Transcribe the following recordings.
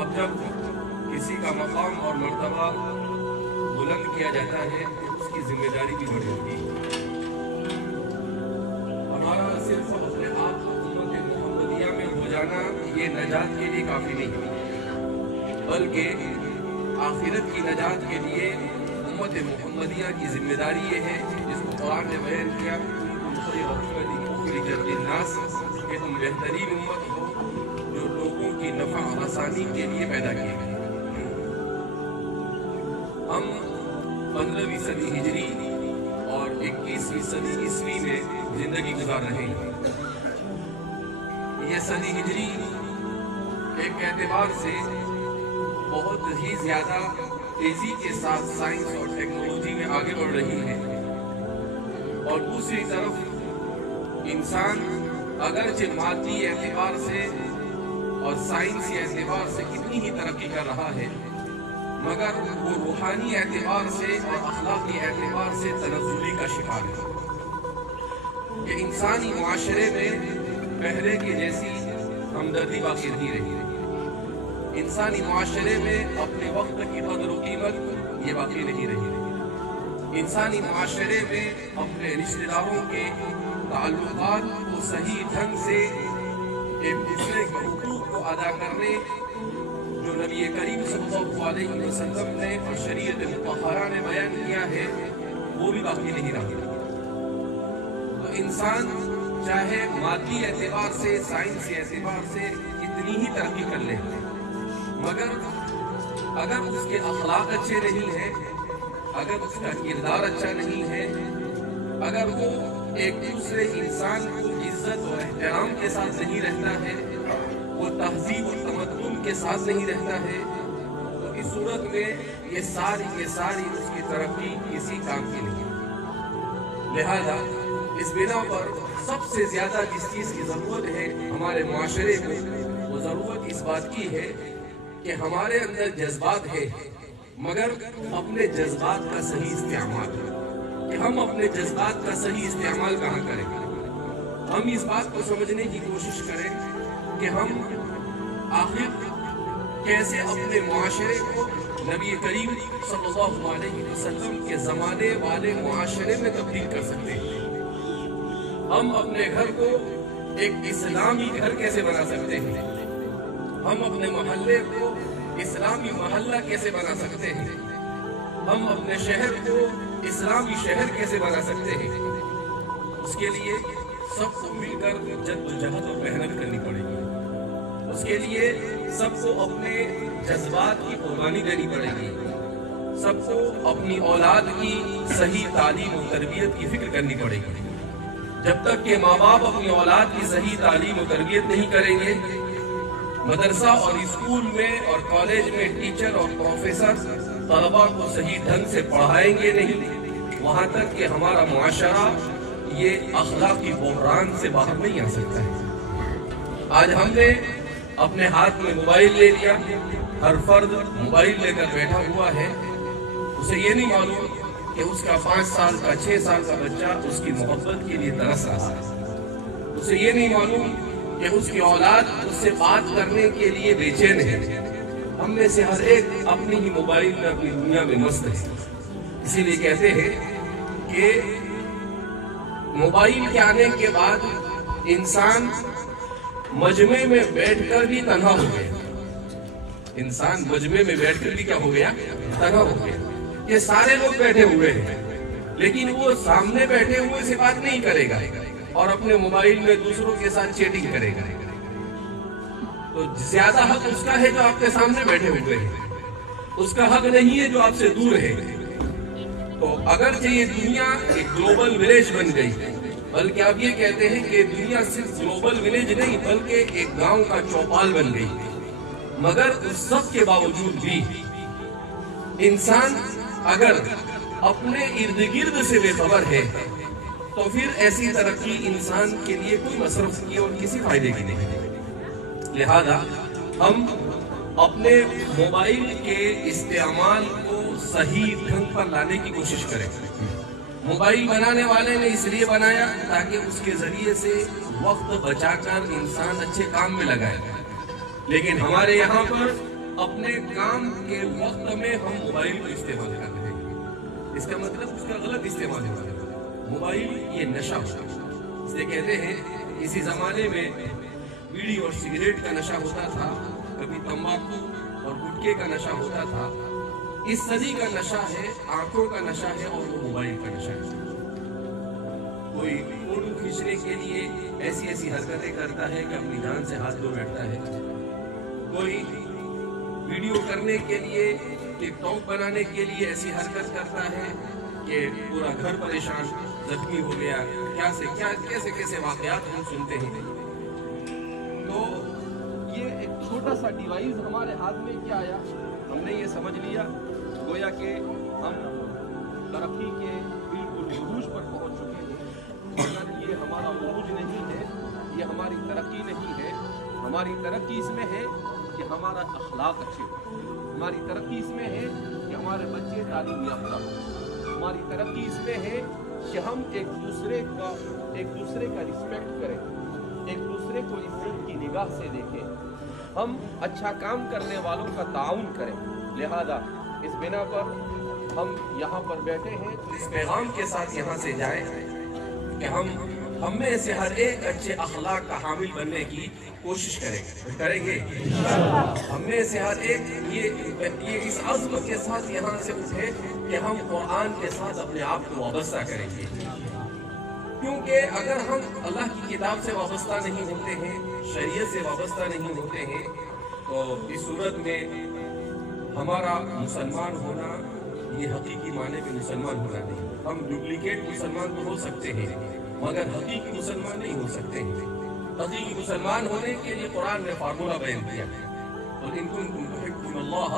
अब जब किसी का मकाम और मर्तबा बुलंद किया जाता है तो उसकी जिम्मेदारी भी बढ़ जाती है। हमारा सिर्फ अपने आप उम्मत मुहम्मदिया में हो जाना ये नजात के लिए काफ़ी नहीं, बल्कि आखिरत की नजात के लिए उम्मत मुहम्मदिया की जिम्मेदारी ये है जिसको कुरान ने बयान किया कि तुम बेहतरीन उम्मत हो जो लोगों की नफा आसानी के लिए पैदा किए गए। हम 15वीं सदी हिजरी और 21वीं सदी ईस्वी में जिंदगी गुजार रहे हैं। ये सदी हिजरी एक एतबार से बहुत ही ज्यादा तेजी के साथ साइंस और टेक्नोलॉजी में आगे बढ़ रही है, और दूसरी तरफ इंसान अगरचे मादी एतबार से और साइंसी एतबार से कितनी ही तरक्की कर रहा है, मगर वो रूहानी एतबार से और अखलाकी एतबार से तनज़्ज़ुली का शिकार है। कि इंसानी मुआशरे में पहले की जैसी हमदर्दी बाकी नहीं रही, इंसानी मुआशरे में अपने वक्त की कदर व कीमत ये बाकी नहीं रही, इंसानी मुआशरे में अपने रिश्तेदारों के ताल्लुकात को सही ढंग से एक दूसरे के हुकूक को अदा करने जो नबी करीम सल्लल्लाहु अलैहि वसल्लम ने और शरीयत मुतहरा ने बयान किया है वो भी बाकी नहीं रहा। तो इंसान चाहे मादी एतबार से साइंसी एतबार से कितनी ही तरक्की कर ले, मगर अगर उसके अखलाक अच्छे नहीं हैं, अगर उसका किरदार अच्छा नहीं है, अगर वो एक दूसरे इंसान को इज्जत और एहतराम के साथ नहीं रहता है, वो तहजीब और तमद्दुन के साथ नहीं रहता है, तो इस सूरत में ये सारी उसकी तरक्की किसी काम की नहीं। लिहाजा इस बिना पर सबसे ज्यादा जिस चीज की जरूरत है हमारे मुआशरे को, वो जरूरत इस बात की है कि हमारे अंदर जज्बात है, मगर अपने जज्बात का सही इस्तेमाल, कि हम अपने जज्बात का सही इस्तेमाल कहाँ करें। हम इस बात को समझने की कोशिश करें कि हम आखिर कैसे अपने मुआशरे को नबी करीम सल्लल्लाहु अलैहि वसल्लम के ज़माने वाले मुआशरे में तब्दील कर सकते हैं। हम अपने घर को एक इस्लामी घर कैसे बना सकते हैं, हम अपने मोहल्ले को इस्लामी मोहल्ला कैसे बना सकते हैं, हम अपने शहर को इस्लामी शहर कैसे बना सकते हैं। उसके लिए सबको मिलकर जद्दोजहद और मेहनत करनी पड़ेगी, उसके लिए सबको अपने जज्बात की कुर्बानी देनी पड़ेगी, सबको अपनी औलाद की सही तालीम और तरबियत की फिक्र करनी पड़ेगी। जब तक कि माँ बाप अपनी औलाद की सही तालीम और तरबियत नहीं करेंगे, मदरसा और स्कूल में और कॉलेज में टीचर और प्रोफेसर तलबा को सही ढंग से पढ़ाएंगे नहीं, वहाँ तक कि हमारा मुआशरा ये अखलाकी बहरान से बाहर नहीं आ सकता है। आज हमने अपने हाथ में मोबाइल ले लिया, हर फर्द मोबाइल लेकर बैठा हुआ है, उसे ये नहीं मालूम कि उसका 5 साल का 6 साल का बच्चा उसकी मोहब्बत के लिए तरस रहा है, उसे ये नहीं मालूम कि उसकी औलाद उससे बात करने के लिए बेचैन है। हम में से हर एक अपनी ही मोबाइल में अपनी दुनिया में मस्त है। इसीलिए कहते हैं कि मोबाइल के आने के बाद इंसान मजमे में बैठकर भी तन्हा हो गया। इंसान मजमे में बैठकर भी क्या हो गया, तन्हा हो गया। ये सारे लोग बैठे हुए हैं, लेकिन वो सामने बैठे हुए से बात नहीं करेगा और अपने मोबाइल में दूसरों के साथ चैटिंग करेगा। तो ज्यादा हक उसका है जो आपके सामने बैठे हुए हैं, उसका हक नहीं है जो आपसे दूर है। तो अगर ये दुनिया एक ग्लोबल विलेज बन गई, बल्कि आप ये कहते हैं कि दुनिया सिर्फ ग्लोबल विलेज नहीं बल्कि एक गांव का चौपाल बन गई, मगर उस सब के बावजूद भी इंसान अगर अपने इर्द गिर्द से बेखबर है तो फिर ऐसी तरक्की इंसान के लिए कोई मसरफ की और किसी फायदे की नहीं। लिहाजा हम अपने मोबाइल के इस्तेमाल को सही ढंग पर लाने की कोशिश करें। मोबाइल बनाने वाले ने इसलिए बनाया ताकि उसके जरिए से वक्त बचाकर इंसान अच्छे काम में लगाए, लेकिन हमारे यहाँ पर अपने काम के वक्त में हम मोबाइल को इस्तेमाल कर रहे हैं। इसका मतलब उसका गलत इस्तेमाल हो रहा है। मोबाइल ये नशा होता है। इसलिए कहते हैं इसी जमाने में बीड़ी और सिगरेट का नशा होता था, कभी तंबाकू और गुटखे का नशा होता था। इस सदी का नशा है, आंखों का नशा है और वो मोबाइल का नशा है। कोई फोटो खींचने के लिए ऐसी ऐसी हरकतें करता है कि अपनी जान से हाथ धो बैठता है। कोई वीडियो करने के लिए, टिकटॉक बनाने के लिए ऐसी हरकत करता है कि पूरा घर परेशान, जख्मी हो गया। कैसे कैसे वाकयात हम सुनते हैं। तो ये एक छोटा सा डिवाइस हमारे हाथ में क्या आया, हमने ये समझ लिया गोया कि हम तरक्की के बिल्कुल उरूज पर पहुंच चुके हैं। मगर ये हमारा उरूज नहीं है, ये हमारी तरक्की नहीं है। हमारी तरक्की इसमें है कि हमारा अखलाक अच्छे हो। हमारी तरक्की इसमें है कि हमारे बच्चे तालीम याफ्ता हो। हमारी तरक्की इसमें है कि हम एक दूसरे का रिस्पेक्ट करें, एक दूसरे को इज्जत की निगाह से देखें, हम अच्छा काम करने वालों का ताउन करें। लिहाजा इस बिना पर हम यहाँ पर बैठे हैं तो इस पैगाम के साथ यहाँ से जाएं कि हम में से हर एक अच्छे अखलाक का हामिल बनने की कोशिश करेंगे। हम में से हर एक ये इस अज़्म के साथ यहाँ से उठे कि हम कुरान के साथ अपने आप को वाबस्ता करेंगे। क्योंकि अगर हम अल्लाह की किताब से वाबस्ता नहीं होते हैं, शरीयत से वाबस्ता नहीं होते हैं, तो इस सूरत में हमारा मुसलमान होना ये हकीकी माने में मुसलमान होना नहीं। हम डुप्लीकेट मुसलमान तो हो सकते हैं मगर हकीकी मुसलमान नहीं हो सकते हैं। हकीकी मुसलमान होने के लिए कुरान ने फार्मूला बयान किया है। और इन कुंतुम तुहिब्बुनल्लाह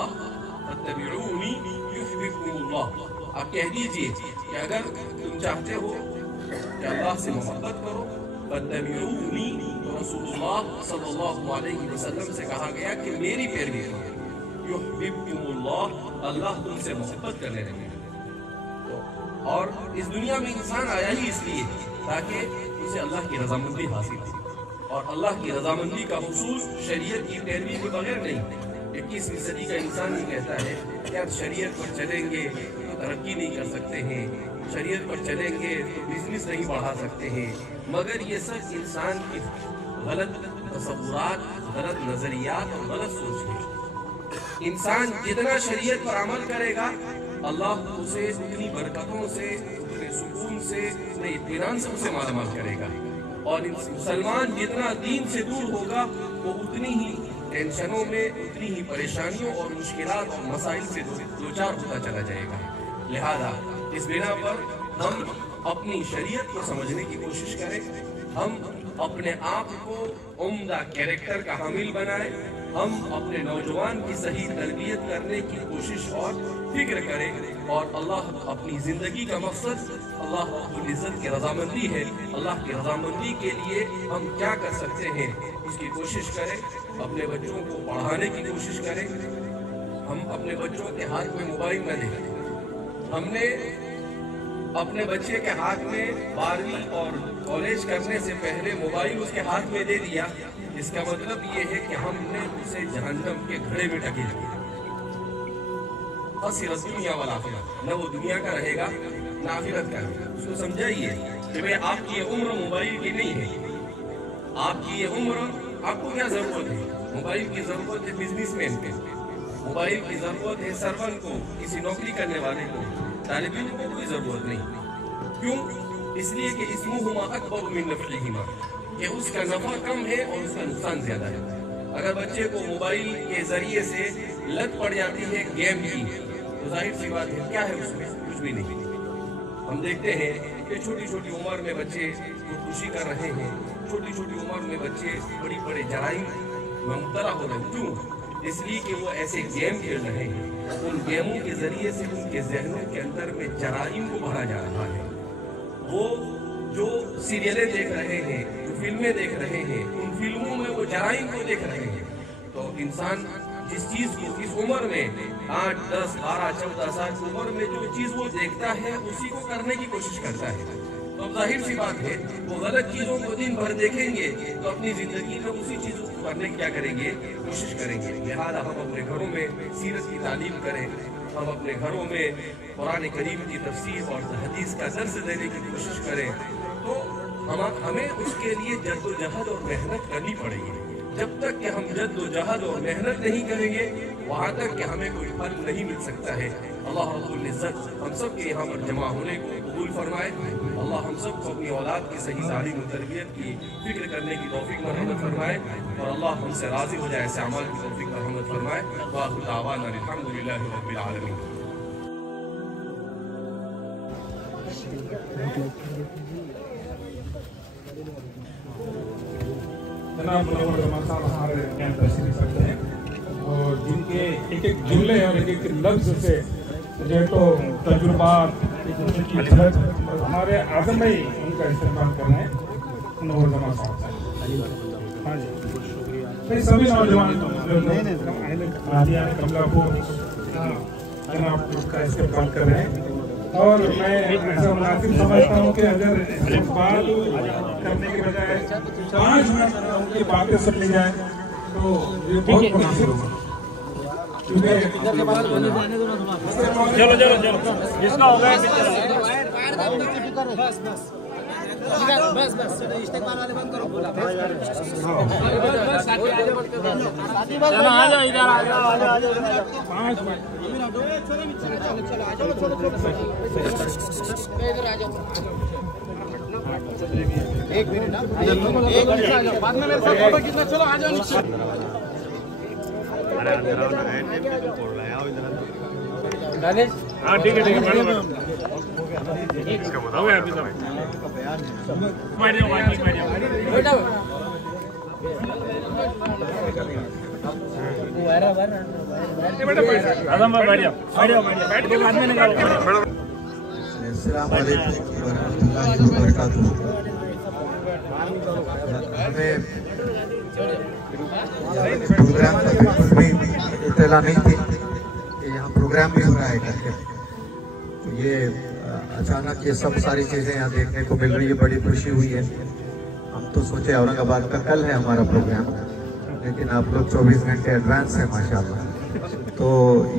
फत्तबिऊनी युहिब्बुकुमुल्लाह। आप कह दीजिए कि अगर तुम चाहते हो कि अल्लाह से मोहब्बत करो, फत्तबिऊनी, तो रसूलुल्लाह सल्लल्लाहु अलैहि वसल्लम से कहा गया कि मेरी पैरवी करो, युहिब्बुकुमुल्लाह, अल्लाह तुमसे मोहब्बत करने लगेगा। और इस दुनिया में इंसान आया ही इसलिए ताकि उसे अल्लाह की रजामंदी हासिल हो। और अल्लाह की रजामंदी का हुसूल शरीयत की पैरवी के बगैर नहीं। 21वीं सदी का इंसान ही कहता है कि आप शरीयत पर चलेंगे तो तरक्की नहीं कर सकते हैं, शरीयत पर चलेंगे तो बिजनेस नहीं बढ़ा सकते हैं। मगर ये सब इंसान की गलत तसव्वुरात, गलत नजरियात और गलत सोच है। इंसान जितना शरीयत पर अमल करेगा अल्लाह उसे उतनी बरकतों से, उतने सुकून से, उतने इत्मीनान से उसे मालामाल करेगा। और मुसलमान जितना दीन से दूर होगा वो उतनी ही टेंशनों में, उतनी ही परेशानियों और मुश्किलात और मसाइल से दो चार होता चला जाएगा। लिहाजा इस बिना पर हम अपनी शरीयत को समझने की कोशिश करें, हम अपने आप को उम्दा कैरेक्टर का हामिल बनाएं, हम अपने नौजवान की सही तरबियत करने की कोशिश और फिक्र करें। और अल्लाह अपनी ज़िंदगी का मकसद अल्लाह रब्बुल इज़्ज़त की रज़ामंदी है। अल्लाह की रज़ामंदी के लिए हम क्या कर सकते हैं उसकी कोशिश करें, अपने बच्चों को पढ़ाने की कोशिश करें। हम अपने बच्चों के हाथ में मोबाइल न दें। हमने अपने बच्चे के हाथ में 12वीं और कॉलेज करने से पहले मोबाइल उसके हाथ में दे दिया, इसका मतलब ये है कि हमने उसे जहन्नम के घड़े में ढकेल दिया। बस दुनिया वाला न वो दुनिया का रहेगा न आखिरत का रहेगा। उसको समझाइए कि भाई आपकी ये उम्र मोबाइल की नहीं है। आपकी ये उम्र, आपको क्या जरूरत है? मोबाइल की जरूरत है बिजनेसमैन को, मोबाइल की जरूरत है सर्वन को, किसी नौकरी करने वाले को। तालिब इल्म को कोई जरूरत नहीं। क्यों? इसलिए कि इस्मुहुमा अकबर मिन नफ़इहिमा, कि उसका नफा कम है और उसका नुकसान ज्यादा है। अगर बच्चे को मोबाइल के जरिए से लत पड़ जाती है गेम की, तो जाहिर सी बात है क्या है उसमें? कुछ भी नहीं। हम देखते हैं कि छोटी छोटी उम्र में बच्चे खुदकुशी कर रहे हैं, छोटी छोटी उम्र में बच्चे बड़ी बड़े जराइम में मुब्तला हो रहे हैं। क्यों? इसलिए कि वो ऐसे गेम खेल रहे हैं, उन गेमों के जरिए से उनके जहनों के अंदर में जराइम को भरा जा रहा है। वो जो सीरियलें देख रहे हैं, जो फिल्में देख रहे हैं, उन फिल्मों में वो जराइम को देख रहे हैं। तो इंसान जिस चीज़ को इस उम्र में 8, 10, 12, 14 साल की उम्र में जो चीज़ वो देखता है उसी को करने की कोशिश करता है। तो जाहिर सी बात है वो गलत चीज़ों को दिन भर देखेंगे तो अपनी ज़िंदगी में उसी चीज़ों करने की क्या करेंगे, कोशिश करेंगे। लिहाजा हम अपने घरों में सीरत की तालीम करें, हम अपने घरों में कुरान करीम की तफसीर और हदीस का दर्स देने की कोशिश करें, तो हमें उसके लिए जद्दोजहद और मेहनत करनी पड़ेगी। जब तक कि हम जद्दोजहद और मेहनत नहीं करेंगे, वहाँ तक कि हमें कोई फल नहीं मिल सकता है। अल्लाह रब्बुल इज्जत हम सब के यहाँ पर जमा होने को कबूल फरमाए। अल्लाह हम सब को अपनी औलाद की सही तालीम और तरबियत की फिक्र करने की तौफीक मरहमत फरमाए, और अल्लाह हमसे राज़ी हो जाए, ऐसे अमाल की तौफीक मरहमत फरमाए। व आखिर दावाना अल्हम्दुलिल्लाहि रब्बिल आलमीन। जनाब मुनव्वर जमान साहब हमारे यहाँ तशरीफ रखते हैं, और जिनके एक एक जुमले और एक एक लफ्ज़ से जो तो तजुर्बात की झलक हमारे आज़म भाई उनका इस्तेमाल कर रहे हैं। मुनव्वर जमान साहब, हाँ जी, सभी नौजवान कमलापुर जनाब उसका इस्तेमाल कर रहे हैं। और मैं ऐसा मुनासिब समझता हूँ कि अगर एक बात करने के बजाय 5 मिनट उनकी बातें सुन ली जाए तो ये बहुत मुनासिब होगा। चलो चलो चलो जिसका हो गया बस बस इस्तेमाल वाले बंद करो। आ जाओ इधर, आ जाओ आ जाओ 5 मिनट एक मिनट ना, बाद में मेरे साथ फोटो खींचना। चलो आ जाओ नीचे। अरे अंदर आओ ना, टेबल तोड़ रहा है। आओ इधर अंदर। हाँ ठीक है मैडम, हो गया अभी सब। बैठ जाओ बैठ जाओ। आदम भाई बैठ जाओ बैठ के बाद में निकालो। अस्सलाम वालेकुम वरहमतुल्लाहि वबरकातुहू। हमें प्रोग्राम का बिल्कुल भी इत्तला नहीं थी कि यहाँ प्रोग्राम भी हो रहा है करके। तो ये अचानक ये सब सारी चीज़ें यहाँ देखने को मिल रही है, बड़ी खुशी हुई है। हम तो सोचे औरंगाबाद का कल है हमारा प्रोग्राम, लेकिन आप लोग 24 घंटे एडवांस है माशाल्लाह। तो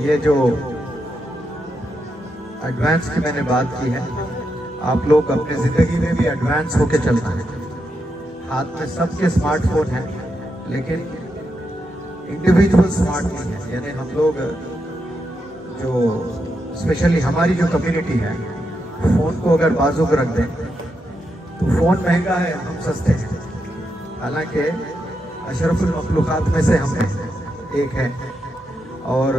ये जो एडवांस की मैंने बात की है, आप लोग अपने ज़िंदगी में भी एडवांस होके चलना है। हाथ में सबके स्मार्टफोन है, लेकिन इंडिविजुअल स्मार्ट नहीं है। यानी हम लोग जो स्पेशली हमारी जो कम्युनिटी है, फ़ोन को अगर बाजू को रख दें तो फ़ोन महंगा है, हम सस्ते हैं। हालांकि अशरफुल मखलूक़ात में से हम एक हैं। और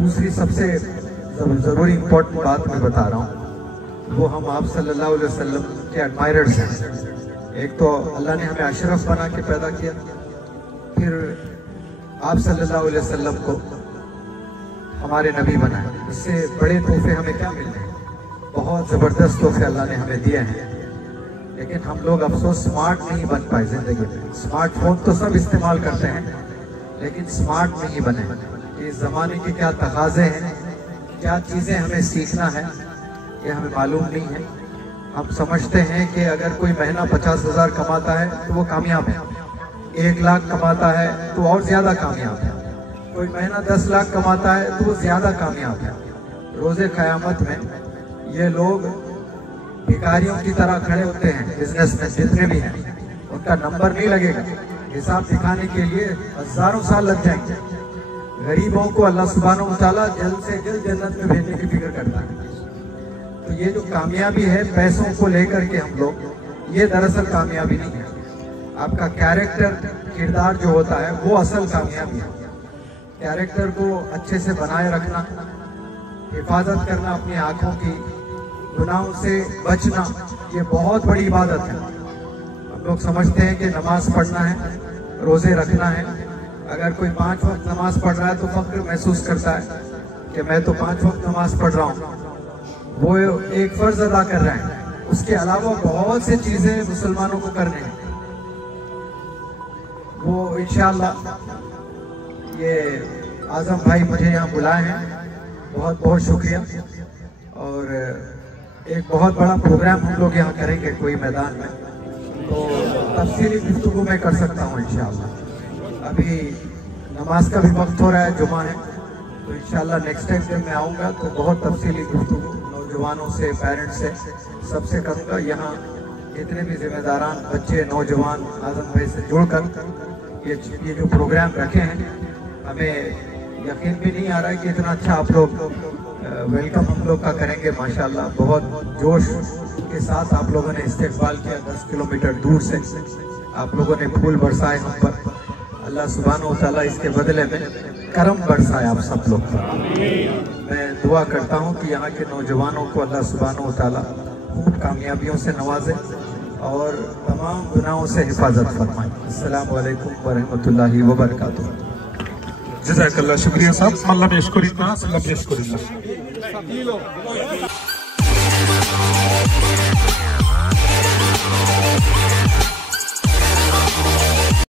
दूसरी सबसे ज़रूरी इम्पोर्टेंट बात मैं बता रहा हूँ, वो हम आप सल्लल्लाहु अलैहि वसल्लम के एडमायरर्स हैं। एक तो अल्लाह ने हमें अशरफ बना के पैदा किया, फिर आप सल्लल्लाहु अलैहि वसल्लम को हमारे नबी बनाए। इससे बड़े तोहफे हमें क्या मिल रहे हैं? बहुत ज़बरदस्त तोहफे अल्लाह ने हमें दिए हैं, लेकिन हम लोग अफसोस स्मार्ट नहीं बन पाए ज़िंदगी में। स्मार्टफोन तो सब इस्तेमाल करते हैं, लेकिन स्मार्ट नहीं बने। इस ज़माने के क्या तकाज़े हैं, क्या चीज़ें हमें सीखना है, ये हमें मालूम नहीं है। हम समझते हैं कि अगर कोई महीना 50,000 कमाता है तो वो कामयाब है, 1 लाख कमाता है तो और ज़्यादा कामयाब है, कोई महीना 10 लाख कमाता है तो वो ज़्यादा कामयाब है। रोज़े क़यामत में ये लोग भिखारियों की तरह खड़े होते हैं। बिजनेस में जितने भी हैं उनका नंबर नहीं लगेगा, हिसाब दिखाने के लिए हज़ारों साल लग जाएंगे। गरीबों को अल्लाह सुब्हानहू व तआला जल्द से जल्द जन्नत में भेजने की फिक्र करता है। तो ये जो कामयाबी है पैसों को लेकर के हम लोग, ये दरअसल कामयाबी नहीं है। आपका कैरेक्टर, किरदार जो होता है वो असल कामयाबी है। कैरेक्टर को अच्छे से बनाए रखना, हिफाजत करना अपनी आँखों की, गुनाहों से बचना, ये बहुत बड़ी इबादत है। हम लोग समझते हैं कि नमाज पढ़ना है, रोज़े रखना है। अगर कोई 5 वक्त नमाज पढ़ रहा है तो फख्र महसूस करता है कि मैं तो 5 वक्त नमाज पढ़ रहा हूँ, वो एक फ़र्ज अदा कर रहा है। उसके अलावा बहुत सी चीज़ें मुसलमानों को करने हैं। वो इंशाअल्लाह ये आज़म भाई मुझे यहाँ बुलाए हैं, बहुत बहुत शुक्रिया। और एक बहुत बड़ा प्रोग्राम हम लोग यहाँ करेंगे कोई मैदान में, तो तफसीली गुफ्तगू मैं कर सकता हूँ इंशाअल्लाह। अभी नमाज का भी वक्त हो रहा है, जुमा है, तो इंशाल्लाह नेक्स्ट टाइम जब मैं आऊँगा तो बहुत तफसीली गुफ्तगू नौजवानों से, पेरेंट्स से, सबसे करूँगा। यहाँ जितने भी जिम्मेदारान बच्चे, नौजवान आजम भाई से जुड़कर ये जो प्रोग्राम रखे हैं, हमें यकीन भी नहीं आ रहा है कि इतना अच्छा आप लोग वेलकम हम लोग का करेंगे। माशाल्लाह बहुत जोश के साथ आप लोगों ने इस्तेकबाल किया। 10 किलोमीटर दूर से आप लोगों ने फूल बरसाए हम पर। अल्लाह सुब्हानहू व तआला इसके बदले में करम बरसाए आप सब लोग पर। मैं दुआ करता हूँ कि यहाँ के नौजवानों को अल्लाह सुब्हानहू व तआला खूब कामयाबियों से नवाजे और तमाम गुनाहों से हिफाजत फरमाए। अस्सलामु अलैकुम व रहमतुल्लाहि व बरकातुहू। जज़ाकल्लाह, शुक्रिया साहब। अल्लाह बेशकुरी ना, अल्लाह बेशकुरी।